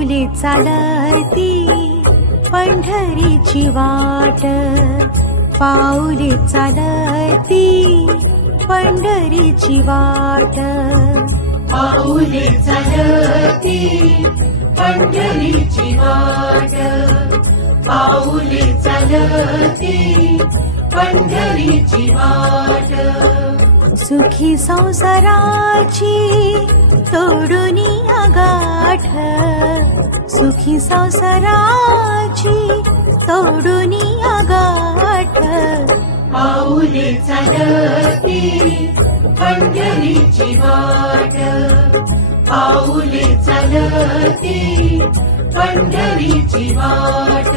पाऊले चालती पंढरीची वाट, पाऊले चालती पंढरीची वाट, पाऊले चालती पंढरीची वाट, पाऊले चालती पंढरीची वाट. सुखी संसाराची तोडून गाठ, सुखी संसाराची तोडून गाठ, पाऊले चालती पंढरीची वाट, पाऊले चालती पंढरीची वाट.